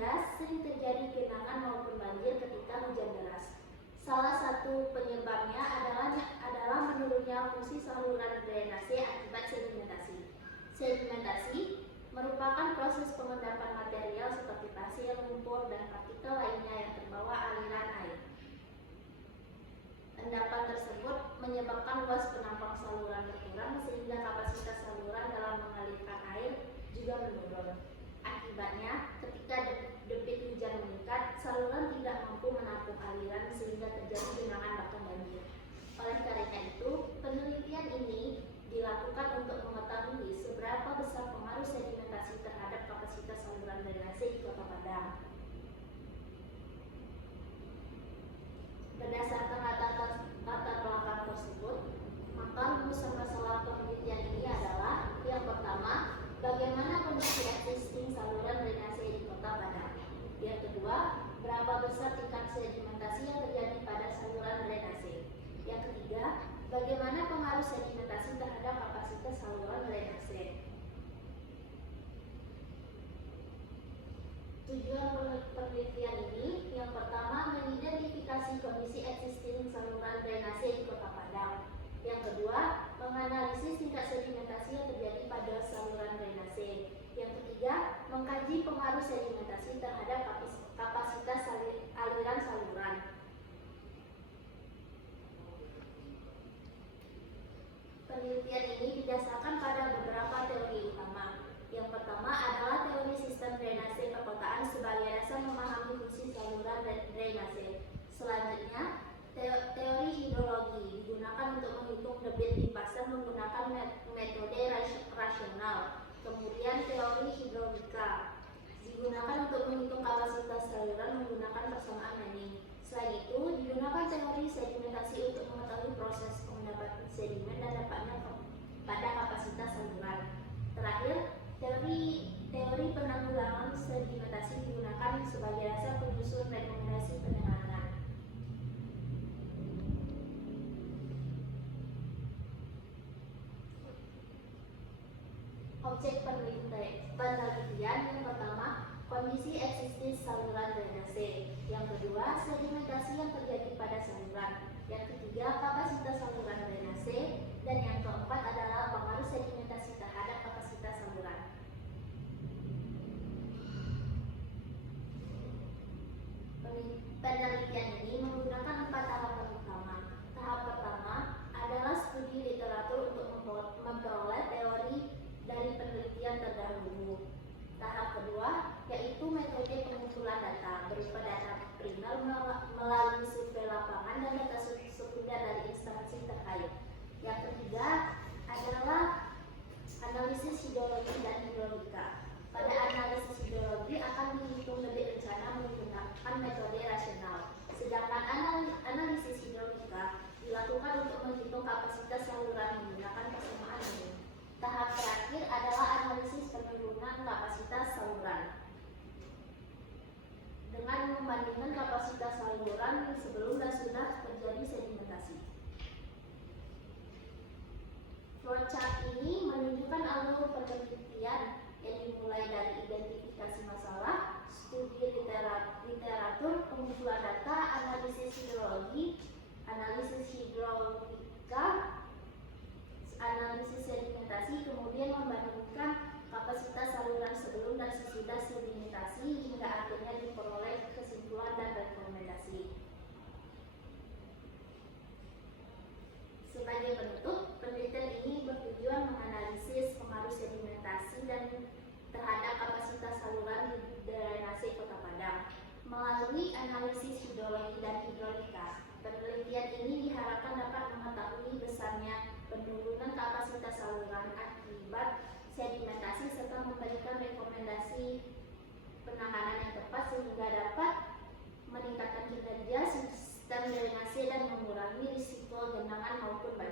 sehingga sering terjadi genangan maupun banjir ketika hujan deras. Salah satu penyebabnya adalah menurunnya fungsi saluran drainase akibat sedimentasi. Sedimentasi merupakan proses pengendapan material seperti pasir, lumpur, dan partikel lainnya yang terbawa aliran air. Endapan tersebut menyebabkan luas penampang saluran berkurang sehingga kapasitas saluran dalam mengalirkan air juga menurun. Akibatnya, ketika debit hujan meningkat, saluran tidak mampu menampung aliran sehingga terjadi genangan bahkan banjir. Oleh karena itu, penelitian ini dilakukan untuk mengetahui seberapa besar pengaruh sedimentasi terhadap kapasitas saluran drainase di Kota Padang. Berdasarkan latar belakang tersebut, maka rumusan masalah penelitian ini adalah: yang pertama, bagaimana kondisi existing saluran drainase di Kota Padang. Yang kedua, berapa besar tingkat sedimentasi yang terjadi pada saluran drainase. Yang ketiga, bagaimana pengaruh sedimentasi terhadap kapasitas saluran drainase. Tujuan penelitian ini, yang pertama, mengidentifikasi kondisi existing saluran drainase di Kota Padang. Yang kedua, menganalisis tingkat sedimentasi yang terjadi pada saluran drainase. Yang ketiga, mengkaji pengaruh sedimentasi terhadap kapasitas aliran saluran. Penelitian ini didasarkan pada beberapa teori utama. Yang pertama adalah teori sistem drainase perkotaan sebagai dasar memahami fungsi saluran drainase. Selanjutnya, teori hidrologi digunakan untuk menghitung debit limpasan menggunakan metode rasional. Kemudian teori hidrolika digunakan untuk menghitung kapasitas saluran menggunakan persamaan Manning. Selain itu, digunakan teori sedimentasi untuk mengetahui proses pengendapan sedimen dan dampaknya pada kapasitas saluran. Terakhir, teori penanggulangan sedimentasi digunakan sebagai dasar penyusun rekomendasi penanganan. Objek penelitian yang pertama, kondisi existing saluran drainase. Yang kedua, sedimentasi yang terjadi pada saluran. Yang ketiga, kapasitas saluran drainase. Dan yang keempat adalah pengaruh sedimentasi terhadap kapasitas saluran. Penelitian ini menggunakan 4 tahapan utama. Tahap pertama adalah studi literatur untuk memperoleh teori dari penelitian terdahulu. Tahap kedua yaitu metode pengumpulan data berupa data primer melalui survei lapangan dan data sekunder dari instansi terkait. Yang ketiga adalah analisis hidrologi dan hidrolika. Pada analisis hidrologi akan dihitung debit rencana menggunakan metode rasional. Sedangkan analisis hidrolika dilakukan untuk menghitung kapasitas saluran menggunakan persamaan ini. Tahap terakhir adalah analisis penurunan kapasitas saluran dengan membandingkan kapasitas saluran sebelum dan sudah terjadi sedimentasi. Flowchart ini menunjukkan alur penelitian yang dimulai dari identifikasi masalah, studi literatur, pengumpulan data, analisis hidrologi, analisis hidrolika, analisis sedimentasi, kemudian membandingkan kapasitas saluran sebelum dan sesudah sedimentasi hingga akhirnya diperoleh kesimpulan dan rekomendasi. Sebagai penutup, penelitian ini bertujuan menganalisis pengaruh sedimentasi dan terhadap kapasitas saluran di drainase Kota Padang. Melalui analisis hidrologi dan hidrolika, penelitian ini diharapkan dapat mengetahui besarnya penurunan kapasitas saluran akibat sedimentasi serta memberikan rekomendasi penanganan yang tepat sehingga dapat meningkatkan kinerja sistem drainase dan mengurangi risiko genangan maupun banjir.